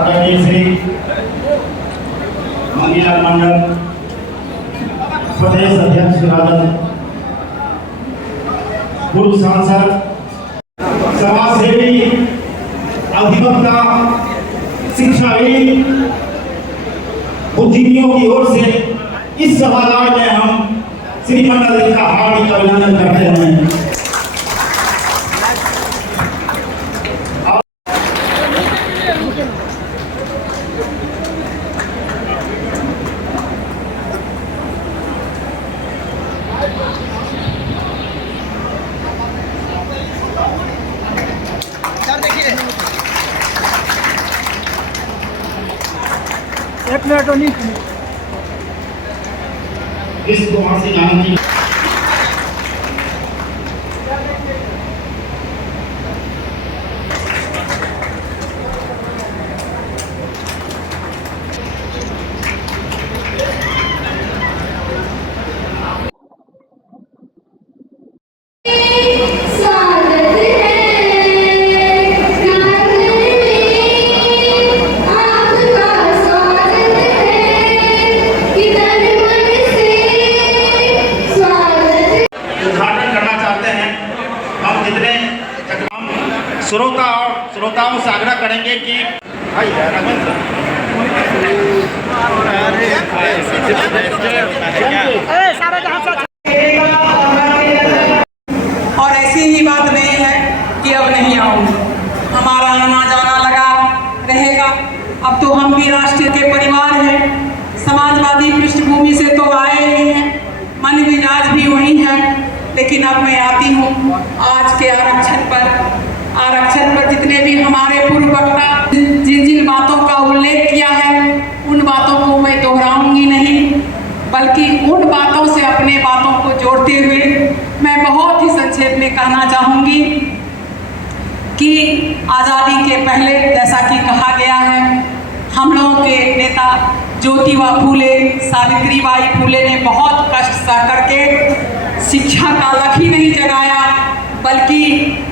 आदरणीय श्री मंगीलाल मंडल प्रदेश अध्यक्ष राजद, पूर्व सांसद, समाजसेवी, अधिवक्ता, शिक्षाविद, बुद्धिजीवियों की ओर से इस सभागार में हम श्री मंडल जी का हार्दिक अभिनंदन करते हैं। एक मिनट और नहीं इसको वहां से जाने की श्रोताओं से आग्रह करेंगे कि और ऐसी ही बात नहीं है कि अब नहीं आऊंगी, हमारा आना जाना लगा रहेगा। अब तो हम भी राष्ट्र के परिवार हैं, समाजवादी पृष्ठभूमि से तो आए ही हैं, मन मिजाज भी वही है। लेकिन अब मैं आती हूँ आज के आरक्षण पर जितने भी हमारे पूर्व वक्ता जिन जिन बातों का उल्लेख किया है उन बातों को मैं दोहराऊंगी नहीं, बल्कि उन बातों से अपने बातों को जोड़ते हुए मैं बहुत ही संक्षेप में कहना चाहूँगी कि आज़ादी के पहले जैसा कि कहा गया है, हम लोगों के नेता ज्योतिबा फूले, सावित्रीबाई फूले ने बहुत कष्ट सह करके शिक्षा का लक्ष्य ही नहीं जगाया, बल्कि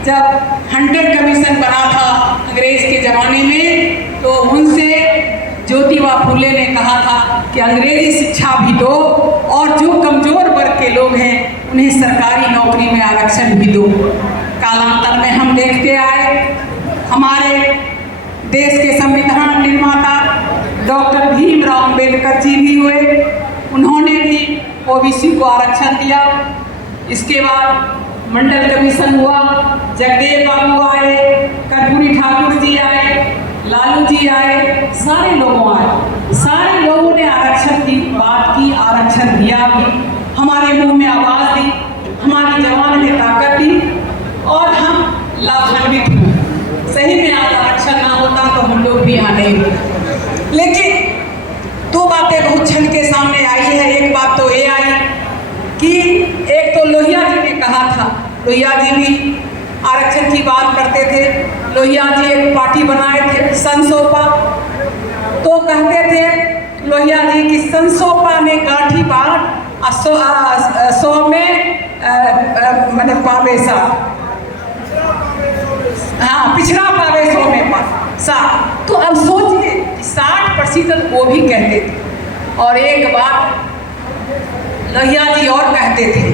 जब हंटर कमीशन बना था अंग्रेज के ज़माने में तो उनसे ज्योतिबा फूले ने कहा था कि अंग्रेजी शिक्षा भी दो और जो कमज़ोर वर्ग के लोग हैं उन्हें सरकारी नौकरी में आरक्षण भी दो। कालांतर में हम देखते आए हमारे देश के संविधान निर्माता डॉक्टर भीमराव अंबेडकर जी भी हुए, उन्होंने भी ओबीसी को आरक्षण दिया। इसके बाद मंडल कमीशन हुआ, जगदेव बाबू आए, कर्पूरी ठाकुर जी आए, लालू जी आए, सारे लोगों ने आरक्षण की बात की, आरक्षण दिया भी, हमारे मुंह में आवाज़ दी, हमारी जवान में ताकत दी और हम लाभान्वित हुए। सही में आज आरक्षण ना होता तो हम लोग भी यहाँ नहीं होते। लेकिन दो बातें बहुत क्षण के सामने आई है। एक बात तो ये आई कि एक तो लोहिया जी ने कहा था, लोहिया जी भी आरक्षण की बात करते थे। लोहिया जी एक पार्टी बनाए थे संसोपा, तो कहते थे लोहिया जी की संसोपा ने गांठी बात 100 में मैंने पावे 60, हाँ पिछड़ा पावे 100 में 60। तो अब सोचिए 60% वो भी कहते थे। और एक बात लोहिया जी और कहते थे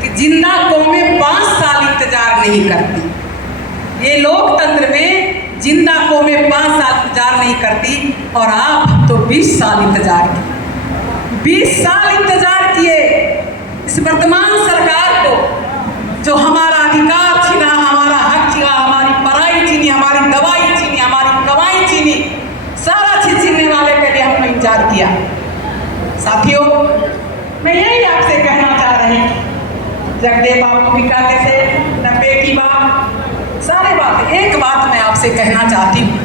कि जिंदा कौमें 5 साल इंतजार नहीं करती। ये लोकतंत्र में जिंदा कौमें 5 साल इंतजार नहीं करती और आप तो 20 साल इंतजार किए। 20 साल इंतजार किए इस वर्तमान सरकार को, जो हमारा अधिकार छीना, हमारा हक छीना, हमारी पढ़ाई छीनी, हमारी दवाई छीनी, हमारी कमाई छीनी, सारा चीज छीनने वाले के लिए हमने इंतजार किया। साथियों, मैं यही आपसे कहना चाह रही थी, जगदेव बाबू भी कहते थे, नब्बे की बात, सारे बातें। एक बात मैं आपसे कहना चाहती हूँ,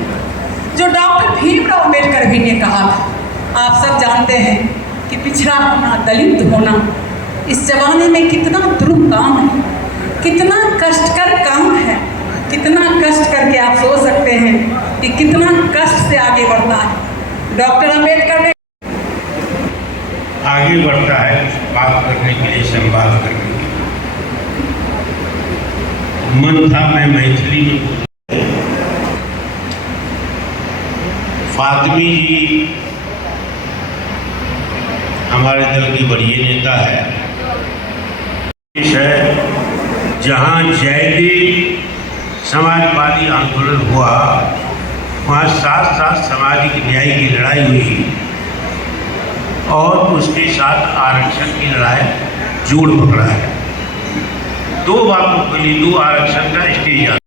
जो डॉक्टर भीमराव अंबेडकर भी ने कहा था, आप सब जानते हैं कि पिछड़ा होना, दलित होना इस जमाने में कितना दुर्लभ काम है, कितना कष्टकर काम है, कितना कष्ट करके आप सोच सकते हैं कि कितना कष्ट से आगे बढ़ता है। डॉक्टर अंबेडकर ने आगे बढ़ता है बात करने के लिए, संवाद करने के लिए। मन था मैं मैथिली में फातिमी जी हमारे दल के बड़े नेता है। देश है जहाँ जयदेव समाजवादी आंदोलन हुआ, वहाँ साथ साथ सामाजिक न्याय की लड़ाई हुई और उसके साथ आरक्षण की लड़ाई जोड़ पकड़ा है। दो बातों के लिए दो आरक्षण का स्टेज